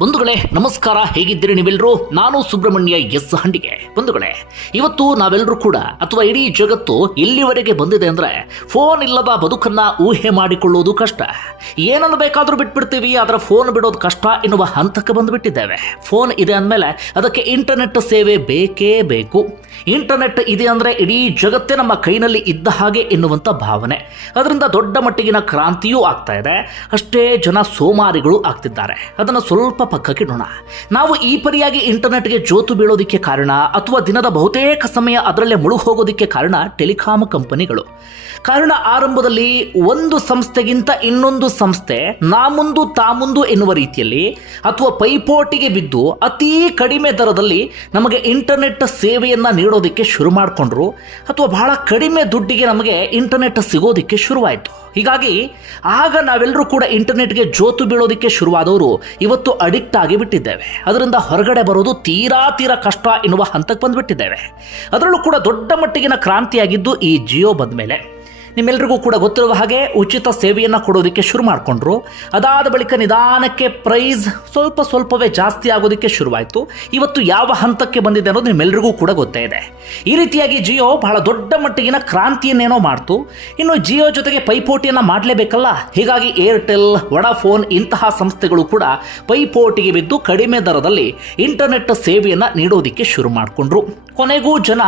ಬಂಧುಗಳೇ, ನಮಸ್ಕಾರ. ಹೇಗಿದ್ದೀರಿ ನೀವೆಲ್ಲರೂ ನಾನು ಸುಬ್ರಹ್ಮಣ್ಯ ಎಸ್ ಹಂಡಿಗೆ. ಬಂಧುಗಳೇ, ಇವತ್ತು ನಾವೆಲ್ಲರೂ ಕೂಡ, ಅಥವಾ ಇಡೀ ಜಗತ್ತು ಎಲ್ಲಿವರೆಗೆ ಬಂದಿದೆ ಅಂದರೆ ಫೋನ್ ಇಲ್ಲದ ಬದುಕನ್ನ ಊಹೆ ಮಾಡಿಕೊಳ್ಳೋದು ಕಷ್ಟ. ಏನನ್ನು ಬೇಕಾದರೂ ಬಿಟ್ಬಿಡ್ತೀವಿ, ಆದರೆ ಫೋನ್ ಬಿಡೋದು ಕಷ್ಟ ಎನ್ನುವ ಹಂತಕ್ಕೆ ಬಂದುಬಿಟ್ಟಿದ್ದೇವೆ. ಫೋನ್ ಇದೆ ಅಂದಮೇಲೆ ಅದಕ್ಕೆ ಇಂಟರ್ನೆಟ್ ಸೇವೆ ಬೇಕೇ ಬೇಕು. ಇಂಟರ್ನೆಟ್ ಇದೆ ಅಂದರೆ ಇಡೀ ಜಗತ್ತೇ ನಮ್ಮ ಕೈನಲ್ಲಿ ಇದ್ದ ಹಾಗೆ ಎನ್ನುವಂಥ ಭಾವನೆ. ಅದರಿಂದ ದೊಡ್ಡ ಮಟ್ಟಿಗಿನ ಕ್ರಾಂತಿಯೂ ಆಗ್ತಾ ಇದೆ. ಅಷ್ಟೇ ಜನ ಸೋಮಾರಿಗಳು ಆಗ್ತಿದ್ದಾರೆ. ಅದನ್ನು ಸ್ವಲ್ಪ ಪಕ್ಕಕ್ಕಿಡೋಣ ನಾವು ಈ ಪರಿಯಾಗಿ ಇಂಟರ್ನೆಟ್ಗೆ ಜೋತು ಬೀಳೋದಕ್ಕೆ ಕಾರಣ ಅಥವಾ ದಿನದ ಬಹುತೇಕ ಸಮಯ ಅದರಲ್ಲೇ ಮುಳುಗಿ ಹೋಗೋದಕ್ಕೆ ಕಾರಣ ಟೆಲಿಕಾಮ್ ಕಂಪನಿಗಳು. ಕಾರಣ ಆರಂಭದಲ್ಲಿ ಒಂದು ಸಂಸ್ಥೆಗಿಂತ ಇನ್ನೊಂದು ಸಂಸ್ಥೆ ನಾ ಮುಂದು ತಾ ಮುಂದು ಎನ್ನುವ ರೀತಿಯಲ್ಲಿ ಅಥವಾ ಪೈಪೋಟಿಗೆ ಬಿದ್ದು ಅತೀ ಕಡಿಮೆ ದರದಲ್ಲಿ ನಮಗೆ ಇಂಟರ್ನೆಟ್ ಸೇವೆಯನ್ನು ನೀಡೋದಕ್ಕೆ ಶುರು ಮಾಡಿಕೊಂಡ್ರು ಅಥವಾ ಬಹಳ ಕಡಿಮೆ ದುಡ್ಡಿಗೆ ನಮಗೆ ಇಂಟರ್ನೆಟ್ ಸಿಗೋದಕ್ಕೆ ಶುರುವಾಯಿತು. ಹೀಗಾಗಿ ಆಗ ನಾವೆಲ್ಲರೂ ಕೂಡ ಇಂಟರ್ನೆಟ್ಗೆ ಜೋತು ಬೀಳೋದಕ್ಕೆ ಶುರುವಾದವರು ಇವತ್ತು ಅಡಿಕ್ಟ್ ಆಗಿಬಿಟ್ಟಿದ್ದೇವೆ. ಅದರಿಂದ ಹೊರಗಡೆ ಬರೋದು ತೀರಾ ತೀರಾ ಕಷ್ಟ ಎನ್ನುವ ಹಂತಕ್ಕೆ ಬಂದುಬಿಟ್ಟಿದ್ದೇವೆ. ಅದರಲ್ಲೂ ಕೂಡ ದೊಡ್ಡ ಮಟ್ಟಿಗಿನ ಕ್ರಾಂತಿಯಾಗಿದ್ದು ಈ ಜಿಯೋ ಬಂದ ಮೇಲೆ ನಿಮ್ಮೆಲ್ರಿಗೂ ಕೂಡ ಗೊತ್ತಿರುವ ಹಾಗೆ ಉಚಿತ ಸೇವೆಯನ್ನು ಕೊಡೋದಕ್ಕೆ ಶುರು ಮಾಡಿಕೊಂಡ್ರು. ಅದಾದ ಬಳಿಕ ನಿಧಾನಕ್ಕೆ ಪ್ರೈಸ್ ಸ್ವಲ್ಪ ಸ್ವಲ್ಪವೇ ಜಾಸ್ತಿ ಆಗೋದಕ್ಕೆ ಶುರುವಾಯಿತು. ಇವತ್ತು ಯಾವ ಹಂತಕ್ಕೆ ಬಂದಿದೆ ಅನ್ನೋದು ನಿಮ್ಮೆಲ್ರಿಗೂ ಕೂಡ ಗೊತ್ತೇ ಇದೆ. ಈ ರೀತಿಯಾಗಿ ಜಿಯೋ ಬಹಳ ದೊಡ್ಡ ಮಟ್ಟಿಗಿನ ಕ್ರಾಂತಿಯನ್ನೇನೋ ಮಾಡ್ತು. ಇನ್ನು ಜಿಯೋ ಜೊತೆಗೆ ಪೈಪೋಟಿಯನ್ನು ಮಾಡಲೇಬೇಕಲ್ಲ? ಹೀಗಾಗಿ ಏರ್ಟೆಲ್, ವಡಾಫೋನ್ ಇಂತಹ ಸಂಸ್ಥೆಗಳು ಕೂಡ ಪೈಪೋಟಿಗೆ ಬಿದ್ದು ಕಡಿಮೆ ದರದಲ್ಲಿ ಇಂಟರ್ನೆಟ್ ಸೇವೆಯನ್ನು ನೀಡೋದಕ್ಕೆ ಶುರು ಮಾಡಿಕೊಂಡ್ರು. ಕೊನೆಗೂ ಜನ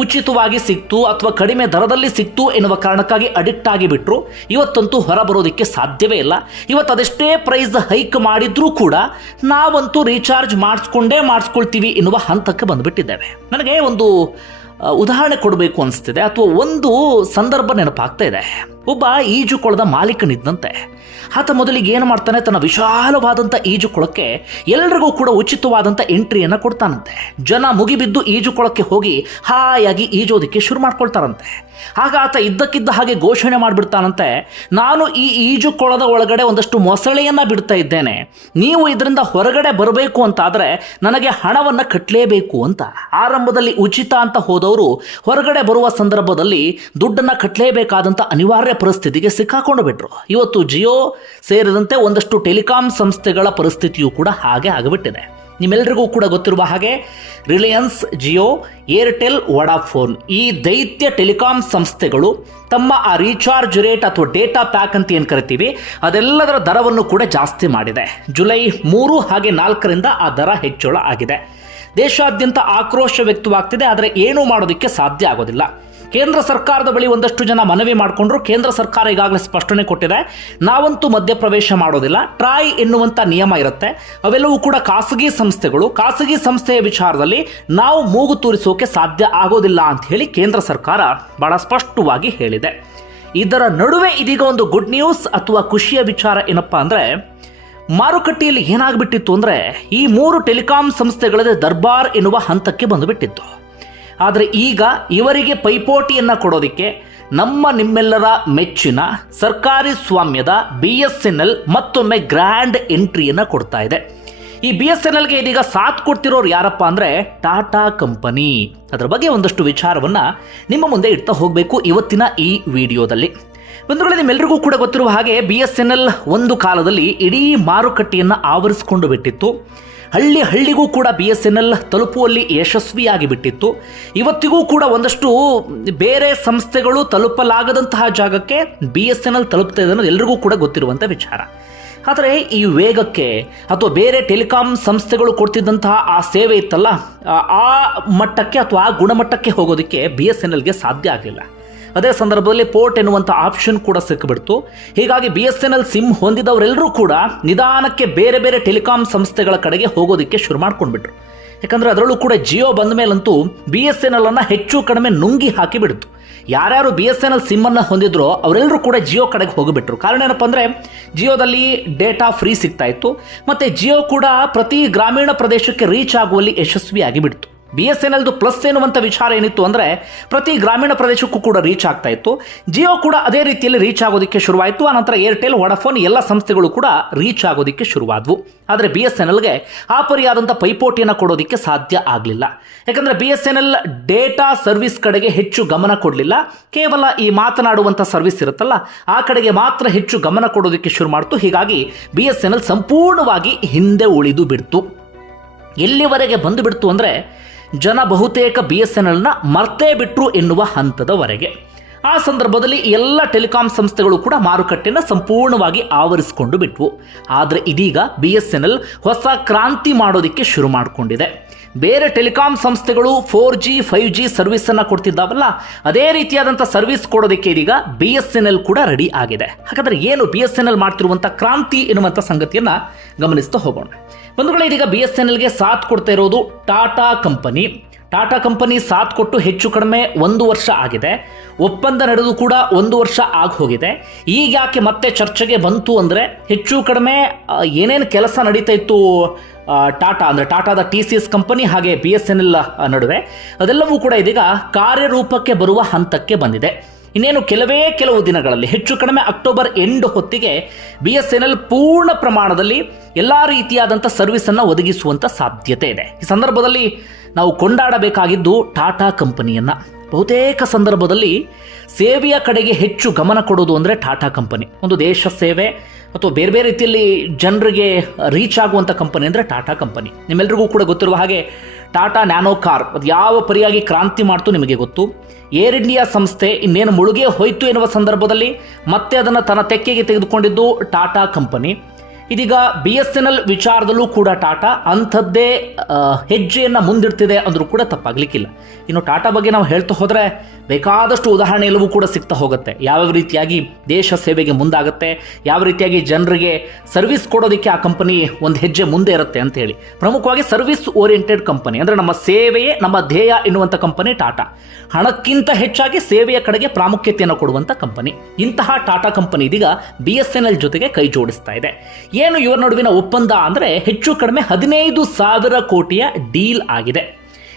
ಉಚಿತವಾಗಿ ಸಿಕ್ತು ಅಥವಾ ಕಡಿಮೆ ದರದಲ್ಲಿ ಸಿಕ್ತು ಎನ್ನುವ ಕಾರಣಕ್ಕಾಗಿ ಅಡಿಕ್ಟ್ ಆಗಿಬಿಟ್ರು. ಇವತ್ತಂತೂ ಹೊರ ಬರೋದಕ್ಕೆ ಸಾಧ್ಯವೇ ಇಲ್ಲ. ಇವತ್ತು ಅದೆಷ್ಟೇ ಪ್ರೈಸ್ ಹೈಕ್ ಮಾಡಿದ್ರೂ ಕೂಡ ನಾವಂತೂ ರೀಚಾರ್ಜ್ ಮಾಡಿಸ್ಕೊಂಡೇ ಮಾಡಿಸ್ಕೊಳ್ತೀವಿ ಎನ್ನುವ ಹಂತಕ್ಕೆ ಬಂದುಬಿಟ್ಟಿದ್ದೇವೆ. ನನಗೆ ಒಂದು ಉದಾಹರಣೆ ಕೊಡಬೇಕು ಅನಿಸ್ತಿದೆ. ಅಥವಾ ಒಂದು ಸಂದರ್ಭ ನೆನಪಾಗ್ತಾ ಇದೆ. ಒಬ್ಬ ಈಜುಕೊಳದ ಮಾಲೀಕನಿದ್ದಂತೆ. ಆತ ಮೊದಲಿಗೆ ಏನು ಮಾಡ್ತಾನೆ? ತನ್ನ ವಿಶಾಲವಾದಂಥ ಈಜುಕೊಳಕ್ಕೆ ಎಲ್ಲರಿಗೂ ಕೂಡ ಉಚಿತವಾದಂಥ ಎಂಟ್ರಿಯನ್ನು ಕೊಡ್ತಾನಂತೆ. ಜನ ಮುಗಿಬಿದ್ದು ಈಜುಕೊಳಕ್ಕೆ ಹೋಗಿ ಹಾಯಾಗಿ ಈಜೋದಕ್ಕೆ ಶುರು ಮಾಡ್ಕೊಳ್ತಾರಂತೆ. ಆಗ ಆತ ಇದ್ದಕ್ಕಿದ್ದ ಹಾಗೆ ಘೋಷಣೆ ಮಾಡಿಬಿಡ್ತಾನಂತೆ, ನಾನು ಈ ಈಜುಕೊಳದ ಒಳಗಡೆ ಒಂದಷ್ಟು ಮೊಸಳೆಯನ್ನು ಬಿಡ್ತಾ ಇದ್ದೇನೆ. ನೀವು ಇದರಿಂದ ಹೊರಗಡೆ ಬರಬೇಕು ಅಂತಾದರೆ ನನಗೆ ಹಣವನ್ನು ಕಟ್ಟಲೇಬೇಕು ಅಂತ. ಆರಂಭದಲ್ಲಿ ಉಚಿತ ಅಂತ ಹೋದವರು ಹೊರಗಡೆ ಬರುವ ಸಂದರ್ಭದಲ್ಲಿ ದುಡ್ಡನ್ನು ಕಟ್ಟಲೇಬೇಕಾದಂಥ ಅನಿವಾರ್ಯ ಪರಿಸ್ಥಿತಿಗೆ ಸಿಕ್ಕಾಕೊಂಡು ಬಿಟ್ರು. ಇವತ್ತು ಜಿಯೋ ಸೇರಿದಂತೆ ಒಂದಷ್ಟು ಟೆಲಿಕಾಂ ಸಂಸ್ಥೆಗಳ ಪರಿಸ್ಥಿತಿಯೂ ಕೂಡ ಹಾಗೆ ಆಗಿಬಿಟ್ಟಿದೆ. ನಿಮ್ಮೆಲ್ಲರಿಗೂ ಕೂಡ ಗೊತ್ತಿರುವ ಹಾಗೆ ರಿಲಯನ್ಸ್ ಜಿಯೋ, ಏರ್ಟೆಲ್, ವಡಾಫೋನ್ ಈ ದೈತ್ಯ ಟೆಲಿಕಾಂ ಸಂಸ್ಥೆಗಳು ತಮ್ಮ ಆ ರೀಚಾರ್ಜ್ ರೇಟ್ ಅಥವಾ ಡೇಟಾ ಪ್ಯಾಕ್ ಅಂತ ಏನು ಕರಿತೀವಿ, ಅದೆಲ್ಲದರ ದರವನ್ನು ಕೂಡ ಜಾಸ್ತಿ ಮಾಡಿದೆ. ಜುಲೈ ಮೂರು ಹಾಗೆ ನಾಲ್ಕರಿಂದ ಆ ದರ ಹೆಚ್ಚಳ ಆಗಿದೆ. ದೇಶಾದ್ಯಂತ ಆಕ್ರೋಶ ವ್ಯಕ್ತವಾಗ್ತಿದೆ, ಆದರೆ ಏನೂ ಮಾಡೋದಕ್ಕೆ ಸಾಧ್ಯ ಆಗೋದಿಲ್ಲ. ಕೇಂದ್ರ ಸರ್ಕಾರದ ಬಳಿ ಒಂದಷ್ಟು ಜನ ಮನವಿ ಮಾಡಿಕೊಂಡ್ರು. ಕೇಂದ್ರ ಸರ್ಕಾರ ಈಗಾಗಲೇ ಸ್ಪಷ್ಟನೆ ಕೊಟ್ಟಿದೆ. ನಾವಂತೂ ಮಧ್ಯಪ್ರವೇಶ ಮಾಡೋದಿಲ್ಲ. ಟ್ರಾಯ್ ಎನ್ನುವಂಥ ನಿಯಮ ಇರುತ್ತೆ. ಅವೆಲ್ಲವೂ ಕೂಡ ಖಾಸಗಿ ಸಂಸ್ಥೆಗಳು. ಖಾಸಗಿ ಸಂಸ್ಥೆಯ ವಿಚಾರದಲ್ಲಿ ನಾವು ಮೂಗು ತೂರಿಸೋಕೆ ಸಾಧ್ಯ ಆಗೋದಿಲ್ಲ ಅಂತ ಹೇಳಿ ಕೇಂದ್ರ ಸರ್ಕಾರ ಬಹಳ ಸ್ಪಷ್ಟವಾಗಿ ಹೇಳಿದೆ. ಇದರ ನಡುವೆ ಇದೀಗ ಒಂದು ಗುಡ್ ನ್ಯೂಸ್ ಅಥವಾ ಖುಷಿಯ ವಿಚಾರ ಏನಪ್ಪ ಅಂದರೆ, ಮಾರುಕಟ್ಟೆಯಲ್ಲಿ ಏನಾಗ್ಬಿಟ್ಟಿತ್ತು ಅಂದರೆ, ಈ ಮೂರು ಟೆಲಿಕಾಂ ಸಂಸ್ಥೆಗಳದೇ ದರ್ಬಾರ್ ಎನ್ನುವ ಹಂತಕ್ಕೆ ಬಂದುಬಿಟ್ಟಿತ್ತು. ಆದರೆ ಈಗ ಇವರಿಗೆ ಪೈಪೋಟಿಯನ್ನು ಕೊಡೋದಕ್ಕೆ ನಮ್ಮ ನಿಮ್ಮೆಲ್ಲರ ಮೆಚ್ಚಿನ ಸರ್ಕಾರಿ ಸ್ವಾಮ್ಯದ ಬಿ ಎಸ್ ಎನ್ ಎಲ್ ಮತ್ತೊಮ್ಮೆ ಗ್ರ್ಯಾಂಡ್ ಎಂಟ್ರಿಯನ್ನು ಕೊಡ್ತಾ ಇದೆ. ಈ ಬಿ ಎಸ್ ಎನ್ ಎಲ್ಗೆ ಇದೀಗ ಸಾಥ್ ಕೊಡ್ತಿರೋರು ಯಾರಪ್ಪ ಅಂದರೆ ಟಾಟಾ ಕಂಪನಿ. ಅದರ ಬಗ್ಗೆ ಒಂದಷ್ಟು ವಿಚಾರವನ್ನು ನಿಮ್ಮ ಮುಂದೆ ಇಡ್ತಾ ಹೋಗಬೇಕು ಇವತ್ತಿನ ಈ ವಿಡಿಯೋದಲ್ಲಿ. ಬಂಧುಗಳೇ ನಿಮ್ಮೆಲ್ಲರಿಗೂ ಕೂಡ ಗೊತ್ತಿರುವ ಹಾಗೆ ಬಿ ಎಸ್ ಎನ್ ಎಲ್ ಒಂದು ಕಾಲದಲ್ಲಿ ಇಡೀ ಮಾರುಕಟ್ಟೆಯನ್ನು ಆವರಿಸಿಕೊಂಡು ಬಿಟ್ಟಿತ್ತು. ಹಳ್ಳಿ ಹಳ್ಳಿಗೂ ಕೂಡ ಬಿ ಎಸ್ ಎನ್ ಎಲ್ ತಲುಪುವಲ್ಲಿ ಯಶಸ್ವಿಯಾಗಿ ಬಿಟ್ಟಿತ್ತು. ಇವತ್ತಿಗೂ ಕೂಡ ಒಂದಷ್ಟು ಬೇರೆ ಸಂಸ್ಥೆಗಳು ತಲುಪಲಾಗದಂತಹ ಜಾಗಕ್ಕೆ ಬಿ ಎಸ್ ಎನ್ ಎಲ್ ತಲುಪ್ತಾ ಇದೆ ಅನ್ನೋದು ಎಲ್ರಿಗೂ ಕೂಡ ಗೊತ್ತಿರುವಂಥ ವಿಚಾರ. ಆದರೆ ಈ ವೇಗಕ್ಕೆ ಅಥವಾ ಬೇರೆ ಟೆಲಿಕಾಂ ಸಂಸ್ಥೆಗಳು ಕೊಡ್ತಿದ್ದಂತಹ ಆ ಸೇವೆ ಇತ್ತಲ್ಲ, ಆ ಮಟ್ಟಕ್ಕೆ ಅಥವಾ ಆ ಗುಣಮಟ್ಟಕ್ಕೆ ಹೋಗೋದಕ್ಕೆ ಬಿ ಎಸ್ ಎನ್ ಎಲ್ಗೆ ಸಾಧ್ಯ ಆಗಲಿಲ್ಲ. ಅದೇ ಸಂದರ್ಭದಲ್ಲಿ ಪೋರ್ಟ್ ಎನ್ನುವಂಥ ಆಪ್ಷನ್ ಕೂಡ ಸಿಕ್ಕಿಬಿಡ್ತು. ಹೀಗಾಗಿ B S N L SIM ಹೊಂದಿದವರೆಲ್ಲರೂ ಕೂಡ ನಿಧಾನಕ್ಕೆ ಬೇರೆ ಬೇರೆ ಟೆಲಿಕಾಂ ಸಂಸ್ಥೆಗಳ ಕಡೆಗೆ ಹೋಗೋದಕ್ಕೆ ಶುರು ಮಾಡ್ಕೊಂಡ್ಬಿಟ್ರು. ಯಾಕಂದರೆ ಅದರಲ್ಲೂ ಕೂಡ ಜಿಯೋ ಬಂದ ಮೇಲಂತೂ ಬಿ ಎಸ್ ಎನ್ ಎಲ್ ಅನ್ನು ಹೆಚ್ಚು ಕಡಿಮೆ ನುಂಗಿ ಹಾಕಿ ಬಿಡ್ತು ಯಾರ್ಯಾರು ಬಿ ಎಸ್ ಎನ್ ಎಲ್ ಸಿಮ್ಮನ್ನು ಹೊಂದಿದ್ರೋ ಅವರೆಲ್ಲರೂ ಕೂಡ ಜಿಯೋ ಕಡೆಗೆ ಹೋಗಿಬಿಟ್ರು. ಕಾರಣ ಏನಪ್ಪ ಅಂದರೆ ಜಿಯೋದಲ್ಲಿ ಡೇಟಾ ಫ್ರೀ ಸಿಗ್ತಾ ಇತ್ತು. ಮತ್ತು ಜಿಯೋ ಕೂಡ ಪ್ರತಿ ಗ್ರಾಮೀಣ ಪ್ರದೇಶಕ್ಕೆ ರೀಚ್ ಆಗುವಲ್ಲಿ ಯಶಸ್ವಿಯಾಗಿ ಬಿಡ್ತು ಬಿ ಎಸ್ ಎನ್ ಎಲ್ದು ಪ್ಲಸ್ ಎನ್ನುವಂಥ ವಿಚಾರ ಏನಿತ್ತು ಅಂದರೆ ಪ್ರತಿ ಗ್ರಾಮೀಣ ಪ್ರದೇಶಕ್ಕೂ ಕೂಡ ರೀಚ್ ಆಗ್ತಾ ಇತ್ತು. ಜಿಯೋ ಕೂಡ ಅದೇ ರೀತಿಯಲ್ಲಿ ರೀಚ್ ಆಗೋದಕ್ಕೆ ಶುರುವಾಯಿತು. ಆ ನಂತರ ಏರ್ಟೆಲ್ ವಡಾಫೋನ್ ಎಲ್ಲ ಸಂಸ್ಥೆಗಳು ಕೂಡ ರೀಚ್ ಆಗೋದಕ್ಕೆ ಶುರುವಾದವು. ಆದರೆ ಬಿ ಎಸ್ ಎನ್ ಎಲ್ಗೆ ಆ ಪರಿಯಾದಂಥ ಪೈಪೋಟಿಯನ್ನು ಕೊಡೋದಕ್ಕೆ ಸಾಧ್ಯ ಆಗಲಿಲ್ಲ. ಯಾಕಂದರೆ B S N L data service ಕಡೆಗೆ ಹೆಚ್ಚು ಗಮನ ಕೊಡಲಿಲ್ಲ. ಕೇವಲ ಈ ಮಾತನಾಡುವಂಥ ಸರ್ವಿಸ್ ಇರುತ್ತಲ್ಲ, ಆ ಕಡೆಗೆ ಮಾತ್ರ ಹೆಚ್ಚು ಗಮನ ಕೊಡೋದಕ್ಕೆ ಶುರು ಮಾಡ್ತು. ಹೀಗಾಗಿ ಬಿ ಎಸ್ ಎನ್ ಎಲ್ ಸಂಪೂರ್ಣವಾಗಿ ಹಿಂದೆ ಉಳಿದು ಬಿಡ್ತು. ಎಲ್ಲಿವರೆಗೆ ಬಂದು ಬಿಡ್ತು ಅಂದರೆ ಜನ ಬಹುತೇಕ ಬಿ ಎಸ್ ಎನ್ ಎಲ್ನ ಮರ್ತೇ ಬಿಟ್ಟರು ಎನ್ನುವ ಹಂತದವರೆಗೆ. ಆ ಸಂದರ್ಭದಲ್ಲಿ ಎಲ್ಲ ಟೆಲಿಕಾಂ ಸಂಸ್ಥೆಗಳು ಕೂಡ ಮಾರುಕಟ್ಟೆಯನ್ನು ಸಂಪೂರ್ಣವಾಗಿ ಆವರಿಸಿಕೊಂಡು ಬಿಟ್ವು. ಆದರೆ ಇದೀಗ ಬಿ ಎಸ್ ಎನ್ ಎಲ್ ಹೊಸ ಕ್ರಾಂತಿ ಮಾಡೋದಕ್ಕೆ ಶುರು ಮಾಡಿಕೊಂಡಿದೆ. ಬೇರೆ ಟೆಲಿಕಾಂ ಸಂಸ್ಥೆಗಳು ಫೋರ್ ಜಿ ಫೈವ್ ಜಿ ಸರ್ವಿಸನ್ನು ಕೊಡ್ತಿದ್ದಾವಲ್ಲ, ಅದೇ ರೀತಿಯಾದಂಥ ಸರ್ವಿಸ್ ಕೊಡೋದಕ್ಕೆ ಇದೀಗ ಬಿ ಎಸ್ ಎನ್ ಎಲ್ ಕೂಡ ರೆಡಿ ಆಗಿದೆ. ಹಾಗಾದರೆ ಏನು ಬಿ ಎಸ್ ಎನ್ ಎಲ್ ಮಾಡ್ತಿರುವಂಥ ಕ್ರಾಂತಿ ಎನ್ನುವಂಥ ಸಂಗತಿಯನ್ನು ಗಮನಿಸ್ತಾ ಹೋಗೋಣ. ಬಂಧುಗಳೇ, ಇದೀಗ ಬಿ ಎಸ್ ಎನ್ ಎಲ್ಗೆ ಸಾಥ್ ಕೊಡ್ತಾ ಇರೋದು ಟಾಟಾ ಕಂಪನಿ. ಟಾಟಾ ಕಂಪನಿ ಸಾಥ್ ಕೊಟ್ಟು ಹೆಚ್ಚು ಕಡಿಮೆ ಒಂದು ವರ್ಷ ಆಗಿದೆ. ಒಪ್ಪಂದ ನಡೆದು ಕೂಡ ಒಂದು ವರ್ಷ ಆಗಿ ಹೋಗಿದೆ. ಈಗ ಯಾಕೆ ಮತ್ತೆ ಚರ್ಚೆಗೆ ಬಂತು ಅಂದರೆ ಹೆಚ್ಚು ಕಡಿಮೆ ಏನೇನು ಕೆಲಸ ನಡೀತಾ ಇತ್ತು ಟಾಟಾ ಅಂದರೆ ಟಾಟಾದ ಟಿ ಸಿ ಎಸ್ ಕಂಪನಿ ಹಾಗೆ ಬಿ ಎಸ್ ಎನ್ ಎಲ್ ನಡುವೆ ಅದೆಲ್ಲವೂ ಕೂಡ ಇದೀಗ ಕಾರ್ಯರೂಪಕ್ಕೆ ಬರುವ ಹಂತಕ್ಕೆ ಬಂದಿದೆ. ಇನ್ನೇನು ಕೆಲವೇ ಕೆಲವು ದಿನಗಳಲ್ಲಿ, ಹೆಚ್ಚು ಕಡಿಮೆ ಅಕ್ಟೋಬರ್ ಎಂಡ್ ಹೊತ್ತಿಗೆ ಬಿ ಎಸ್ ಎನ್ ಎಲ್ ಪೂರ್ಣ ಪ್ರಮಾಣದಲ್ಲಿ ಎಲ್ಲ ರೀತಿಯಾದಂಥ ಸರ್ವಿಸನ್ನು ಒದಗಿಸುವಂಥ ಸಾಧ್ಯತೆ ಇದೆ. ಈ ಸಂದರ್ಭದಲ್ಲಿ ನಾವು ಕೊಂಡಾಡಬೇಕಾಗಿದ್ದು ಟಾಟಾ ಕಂಪನಿಯನ್ನು. ಬಹುತೇಕ ಸಂದರ್ಭದಲ್ಲಿ ಸೇವೆಯ ಕಡೆಗೆ ಹೆಚ್ಚು ಗಮನ ಕೊಡೋದು ಅಂದರೆ ಟಾಟಾ ಕಂಪನಿ. ಒಂದು ದೇಶ ಸೇವೆ ಅಥವಾ ಬೇರೆ ಬೇರೆ ರೀತಿಯಲ್ಲಿ ಜನರಿಗೆ ರೀಚ್ ಆಗುವಂಥ ಕಂಪನಿ ಅಂದರೆ ಟಾಟಾ ಕಂಪನಿ. ನಿಮ್ಮೆಲ್ರಿಗೂ ಕೂಡ ಗೊತ್ತಿರುವ ಹಾಗೆ ಟಾಟಾ ನ್ಯಾನೋ ಕಾರ್, ಅದು ಯಾವ ಪರಿಯಾಗಿ ಕ್ರಾಂತಿ ಮಾಡ್ತು ನಿಮಗೆ ಗೊತ್ತು? ಏರ್ ಇಂಡಿಯಾ ಸಂಸ್ಥೆ ಇನ್ನೇನು ಮುಳುಗೆ ಹೋಯ್ತು ಎನ್ನುವ ಸಂದರ್ಭದಲ್ಲಿ ಮತ್ತೆ ಅದನ್ನು ತನ್ನ ತೆಕ್ಕೆಗೆ ತೆಗೆದುಕೊಂಡಿದ್ದು ಟಾಟಾ ಕಂಪನಿ. ಇದೀಗ ಬಿ ಎಸ್ ಎನ್ ಎಲ್ ವಿಚಾರದಲ್ಲೂ ಕೂಡ ಟಾಟಾ ಅಂಥದ್ದೇ ಹೆಜ್ಜೆಯನ್ನು ಮುಂದಿಡ್ತಿದೆ ಅಂದರೂ ಕೂಡ ತಪ್ಪಾಗಲಿಕ್ಕಿಲ್ಲ. ಇನ್ನು ಟಾಟಾ ಬಗ್ಗೆ ನಾವು ಹೇಳ್ತಾ ಹೋದರೆ ಬೇಕಾದಷ್ಟು ಉದಾಹರಣೆ ಎಲ್ಲವೂ ಕೂಡ ಸಿಗ್ತಾ ಹೋಗುತ್ತೆ. ಯಾವ್ಯಾವ ರೀತಿಯಾಗಿ ದೇಶ ಸೇವೆಗೆ ಮುಂದಾಗುತ್ತೆ, ಯಾವ ರೀತಿಯಾಗಿ ಜನರಿಗೆ ಸರ್ವಿಸ್ ಕೊಡೋದಕ್ಕೆ ಆ ಕಂಪನಿ ಒಂದು ಹೆಜ್ಜೆ ಮುಂದೆ ಇರುತ್ತೆ ಅಂತ ಹೇಳಿ. ಪ್ರಮುಖವಾಗಿ ಸರ್ವಿಸ್ ಓರಿಯೆಂಟೆಡ್ ಕಂಪನಿ, ಅಂದರೆ ನಮ್ಮ ಸೇವೆಯೇ, ನಮ್ಮ ಧ್ಯೇಯ ಎನ್ನುವಂಥ ಕಂಪನಿ ಟಾಟಾ. ಹಣಕ್ಕಿಂತ ಹೆಚ್ಚಾಗಿ ಸೇವೆಯ ಕಡೆಗೆ ಪ್ರಾಮುಖ್ಯತೆಯನ್ನು ಕೊಡುವಂಥ ಕಂಪನಿ. ಇಂತಹ ಟಾಟಾ ಕಂಪನಿ ಇದೀಗ ಬಿ ಎಸ್ ಎನ್ ಎಲ್ ಜೊತೆಗೆ ಕೈ ಜೋಡಿಸ್ತಾ ಇದೆ. ಏನು ಇವರ ನಡುವಿನ ಒಪ್ಪಂದ ಅಂದರೆ ಹೆಚ್ಚು ಕಡಿಮೆ ಹದಿನೈದು ಸಾವಿರ ಕೋಟಿಯ ಡೀಲ್ ಆಗಿದೆ.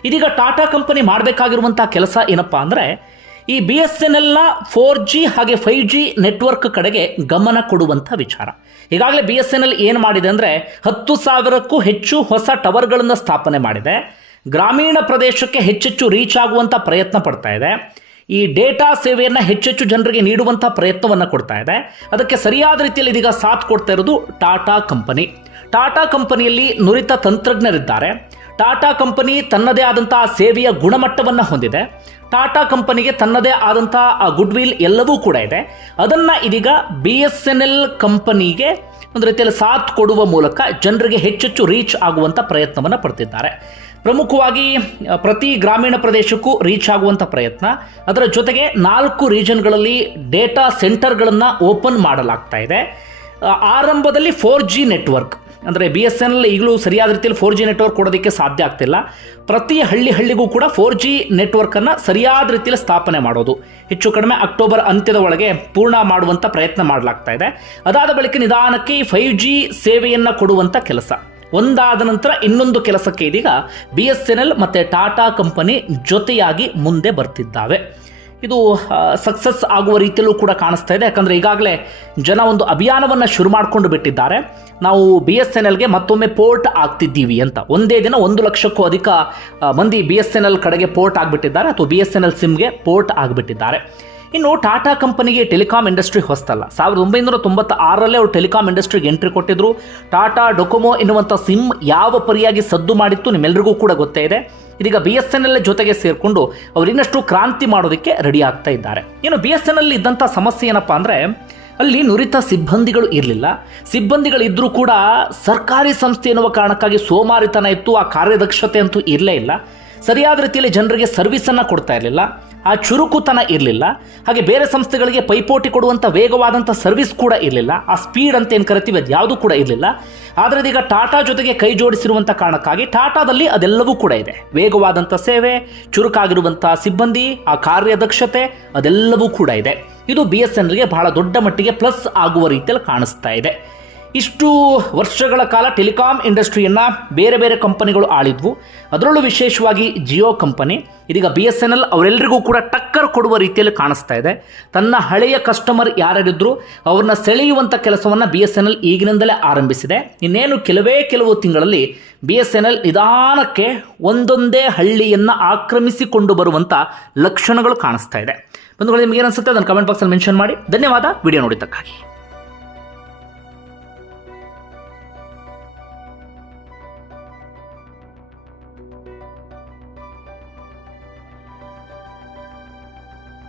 ಇದೀಗ ಟಾಟಾ ಕಂಪನಿ ಮಾಡಬೇಕಾಗಿರುವಂಥ ಕೆಲಸ ಏನಪ್ಪ ಅಂದರೆ ಈ ಬಿ ಎಸ್ ಎನ್ ಎಲ್ನ ಫೋರ್ ಜಿ ಹಾಗೆ ಫೈವ್ ಜಿ ನೆಟ್ವರ್ಕ್ ಕಡೆಗೆ ಗಮನ ಕೊಡುವಂಥ ವಿಚಾರ. ಈಗಾಗಲೇ ಬಿ ಎಸ್ ಎನ್ ಎಲ್ ಏನು ಮಾಡಿದೆ ಅಂದರೆ ಹತ್ತು ಸಾವಿರಕ್ಕೂ ಹೆಚ್ಚು ಹೊಸ ಟವರ್ಗಳನ್ನು ಸ್ಥಾಪನೆ ಮಾಡಿದೆ. ಗ್ರಾಮೀಣ ಪ್ರದೇಶಕ್ಕೆ ಹೆಚ್ಚೆಚ್ಚು ರೀಚ್ ಆಗುವಂಥ ಪ್ರಯತ್ನ ಪಡ್ತಾ ಇದೆ. ಈ ಡೇಟಾ ಸೇವೆಯನ್ನು ಹೆಚ್ಚೆಚ್ಚು ಜನರಿಗೆ ನೀಡುವಂಥ ಪ್ರಯತ್ನವನ್ನು ಕೊಡ್ತಾ ಇದೆ. ಅದಕ್ಕೆ ಸರಿಯಾದ ರೀತಿಯಲ್ಲಿ ಇದೀಗ ಸಾಥ್ ಕೊಡ್ತಾ ಇರೋದು ಟಾಟಾ ಕಂಪನಿ. ಟಾಟಾ ಕಂಪನಿಯಲ್ಲಿ ನುರಿತ ತಂತ್ರಜ್ಞರಿದ್ದಾರೆ. ಟಾಟಾ ಕಂಪನಿ ತನ್ನದೇ ಆದಂತಹ ಸೇವೆಯ ಗುಣಮಟ್ಟವನ್ನು ಹೊಂದಿದೆ. ಟಾಟಾ ಕಂಪನಿಗೆ ತನ್ನದೇ ಆದಂತಹ ಆ ಗುಡ್ ವಿಲ್ ಎಲ್ಲವೂ ಕೂಡ ಇದೆ. ಅದನ್ನು ಇದೀಗ ಬಿ ಎಸ್ ಎನ್ ಎಲ್ ಕಂಪನಿಗೆ ಒಂದು ರೀತಿಯಲ್ಲಿ ಸಾಥ್ ಕೊಡುವ ಮೂಲಕ ಜನರಿಗೆ ಹೆಚ್ಚೆಚ್ಚು ರೀಚ್ ಆಗುವಂಥ ಪ್ರಯತ್ನವನ್ನು ಪಡ್ತಿದ್ದಾರೆ. ಪ್ರಮುಖವಾಗಿ ಪ್ರತಿ ಗ್ರಾಮೀಣ ಪ್ರದೇಶಕ್ಕೂ ರೀಚ್ ಆಗುವಂಥ ಪ್ರಯತ್ನ. ಅದರ ಜೊತೆಗೆ ನಾಲ್ಕು ರೀಜನ್ಗಳಲ್ಲಿ ಡೇಟಾ ಸೆಂಟರ್ಗಳನ್ನು ಓಪನ್ ಮಾಡಲಾಗ್ತಾ ಇದೆ. ಆರಂಭದಲ್ಲಿ ಫೋರ್ ಜಿ ನೆಟ್ವರ್ಕ್. ಅಂದರೆ ಬಿ ಎಸ್ ಎನ್ ಎಲ್ ಈಗಲೂ ಸರಿಯಾದ ರೀತಿಯಲ್ಲಿ ಫೋರ್ ಜಿ ನೆಟ್ವರ್ಕ್ ಕೊಡೋದಕ್ಕೆ ಸಾಧ್ಯ ಆಗ್ತಿಲ್ಲ. ಪ್ರತಿ ಹಳ್ಳಿ ಹಳ್ಳಿಗೂ ಕೂಡ ಫೋರ್ ಜಿ ನೆಟ್ವರ್ಕನ್ನು ಸರಿಯಾದ ರೀತಿಯಲ್ಲಿ ಸ್ಥಾಪನೆ ಮಾಡೋದು. ಹೆಚ್ಚು ಕಡಿಮೆ ಅಕ್ಟೋಬರ್ ಅಂತ್ಯದ ಒಳಗೆ ಪೂರ್ಣ ಮಾಡುವಂಥ ಪ್ರಯತ್ನ ಮಾಡಲಾಗ್ತಾ ಇದೆ. ಅದಾದ ಬಳಿಕ ನಿಧಾನಕ್ಕೆ ಈ ಫೈವ್ ಜಿ ಸೇವೆಯನ್ನು ಕೊಡುವಂಥ ಕೆಲಸ. ಒಂದಾದ ನಂತರ ಇನ್ನೊಂದು ಕೆಲಸಕ್ಕೆ ಇದೀಗ ಬಿ ಎಸ್ ಎನ್ ಎಲ್ ಮತ್ತು ಟಾಟಾ ಕಂಪನಿ ಜೊತೆಯಾಗಿ ಮುಂದೆ ಬರ್ತಿದ್ದಾವೆ. ಇದು ಸಕ್ಸಸ್ ಆಗುವ ರೀತಿಯಲ್ಲೂ ಕೂಡ ಕಾಣಿಸ್ತಾ ಇದೆ. ಯಾಕಂದರೆ ಈಗಾಗಲೇ ಜನ ಒಂದು ಅಭಿಯಾನವನ್ನು ಶುರು ಮಾಡಿಕೊಂಡು ಬಿಟ್ಟಿದ್ದಾರೆ. ನಾವು ಬಿ ಎಸ್ ಎನ್ ಎಲ್ಗೆ ಮತ್ತೊಮ್ಮೆ ಪೋರ್ಟ್ ಆಗ್ತಿದ್ದೀವಿ ಅಂತ. ಒಂದೇ ದಿನ ಒಂದು ಲಕ್ಷಕ್ಕೂ ಅಧಿಕ ಮಂದಿ ಬಿ ಎಸ್ ಎನ್ ಎಲ್ ಕಡೆಗೆ ಪೋರ್ಟ್ ಆಗಿಬಿಟ್ಟಿದ್ದಾರೆ ಅಥವಾ ಬಿ ಎಸ್ ಎನ್ ಎಲ್ ಸಿಮ್ಗೆ ಪೋರ್ಟ್ ಆಗಿಬಿಟ್ಟಿದ್ದಾರೆ. ಇನ್ನು ಟಾಟಾ ಕಂಪನಿಗೆ ಟೆಲಿಕಾಂ ಇಂಡಸ್ಟ್ರಿ ಹೊಸ್ತಲ್ಲ. ಸಾವಿರದ ಒಂಬೈನೂರ ತೊಂಬತ್ತ ಆರರಲ್ಲೇ ಅವರು ಟೆಲಿಕಾಂ ಇಂಡಸ್ಟ್ರಿಗೆ ಎಂಟ್ರಿ ಕೊಟ್ಟಿದ್ರು. ಟಾಟಾ, ಡೊಕೊಮೊ ಎನ್ನುವಂಥ ಸಿಮ್ ಯಾವ ಪರಿಯಾಗಿ ಸದ್ದು ಮಾಡಿತ್ತು ನಿಮ್ಮೆಲ್ಲರಿಗೂ ಕೂಡ ಗೊತ್ತೇ ಇದೆ. ಇದೀಗ ಬಿ ಎಸ್ ಎನ್ ಎಲ್ ಜೊತೆಗೆ ಸೇರಿಕೊಂಡು ಅವರು ಇನ್ನಷ್ಟು ಕ್ರಾಂತಿ ಮಾಡೋದಕ್ಕೆ ರೆಡಿ ಆಗ್ತಾ ಇದ್ದಾರೆ. ಇನ್ನು ಬಿ ಎಸ್ ಎನ್ ಎಲ್ ಇದ್ದಂಥ ಸಮಸ್ಯೆ ಏನಪ್ಪಾ ಅಂದರೆ, ಅಲ್ಲಿ ನುರಿತ ಸಿಬ್ಬಂದಿಗಳು ಇರಲಿಲ್ಲ. ಸಿಬ್ಬಂದಿಗಳಿದ್ದರೂ ಕೂಡ ಸರ್ಕಾರಿ ಸಂಸ್ಥೆ ಎನ್ನುವ ಕಾರಣಕ್ಕಾಗಿ ಸೋಮಾರಿತನ ಇತ್ತು, ಆ ಕಾರ್ಯದಕ್ಷತೆ ಅಂತೂ ಇರಲೇ ಇಲ್ಲ. ಸರಿಯಾದ ರೀತಿಯಲ್ಲಿ ಜನರಿಗೆ ಸರ್ವಿಸನ್ನು ಕೊಡ್ತಾ ಇರಲಿಲ್ಲ. ಆ ಚುರುಕುತನ ಇರಲಿಲ್ಲ. ಹಾಗೆ ಬೇರೆ ಸಂಸ್ಥೆಗಳಿಗೆ ಪೈಪೋಟಿ ಕೊಡುವಂಥ ವೇಗವಾದಂಥ ಸರ್ವಿಸ್ ಕೂಡ ಇರಲಿಲ್ಲ. ಆ ಸ್ಪೀಡ್ ಅಂತ ಏನು ಕರಿತೀವಿ ಅದು ಯಾವುದೂ ಕೂಡ ಇರಲಿಲ್ಲ. ಆದರೆ ಇದೀಗ ಟಾಟಾ ಜೊತೆಗೆ ಕೈ ಜೋಡಿಸಿರುವಂಥ ಕಾರಣಕ್ಕಾಗಿ ಟಾಟಾದಲ್ಲಿ ಅದೆಲ್ಲವೂ ಕೂಡ ಇದೆ. ವೇಗವಾದಂಥ ಸೇವೆ ಚುರುಕಾಗಿರುವಂಥ ಸಿಬ್ಬಂದಿ, ಆ ಕಾರ್ಯದಕ್ಷತೆ ಅದೆಲ್ಲವೂ ಕೂಡ ಇದೆ. ಇದು ಬಿ ಎಸ್ ಎನ್ಎಲ್ಗೆ ಬಹಳ ದೊಡ್ಡ ಮಟ್ಟಿಗೆ ಪ್ಲಸ್ ಆಗುವ ರೀತಿಯಲ್ಲಿ ಕಾಣಿಸ್ತಾ ಇದೆ. ಇಷ್ಟು ವರ್ಷಗಳ ಕಾಲ ಟೆಲಿಕಾಂ ಇಂಡಸ್ಟ್ರಿಯನ್ನು ಬೇರೆ ಬೇರೆ ಕಂಪನಿಗಳು ಆಳಿದ್ವು. ಅದರಲ್ಲೂ ವಿಶೇಷವಾಗಿ ಜಿಯೋ ಕಂಪನಿ. ಇದೀಗ ಬಿ ಎಸ್ ಎನ್ ಎಲ್ ಅವರೆಲ್ಲರಿಗೂ ಕೂಡ ಟಕ್ಕರ್ ಕೊಡುವ ರೀತಿಯಲ್ಲಿ ಕಾಣಿಸ್ತಾ ಇದೆ. ತನ್ನ ಹಳೆಯ ಕಸ್ಟಮರ್ ಯಾರಿದ್ರು ಅವ್ರನ್ನ ಸೆಳೆಯುವಂಥ ಕೆಲಸವನ್ನು ಬಿ ಎಸ್ ಎನ್ ಎಲ್ ಈಗಿನಿಂದಲೇ ಆರಂಭಿಸಿದೆ. ಇನ್ನೇನು ಕೆಲವೇ ಕೆಲವು ತಿಂಗಳಲ್ಲಿ ಬಿ ಎಸ್ ಎನ್ ಎಲ್ ನಿಧಾನಕ್ಕೆ ಒಂದೊಂದೇ ಹಳ್ಳಿಯನ್ನು ಆಕ್ರಮಿಸಿಕೊಂಡು ಬರುವಂಥ ಲಕ್ಷಣಗಳು ಕಾಣಿಸ್ತಾ ಇದೆ. ಬಂಧುಗಳು ನಿಮ್ಗೆ ಏನು ಅನ್ಸುತ್ತೆ? ಅದನ್ನು ಕಮೆಂಟ್ ಬಾಕ್ಸಲ್ಲಿ ಮೆನ್ಷನ್ ಮಾಡಿ. ಧನ್ಯವಾದ. ವಿಡಿಯೋ ನೋಡಿದ್ದಕ್ಕಾಗಿ.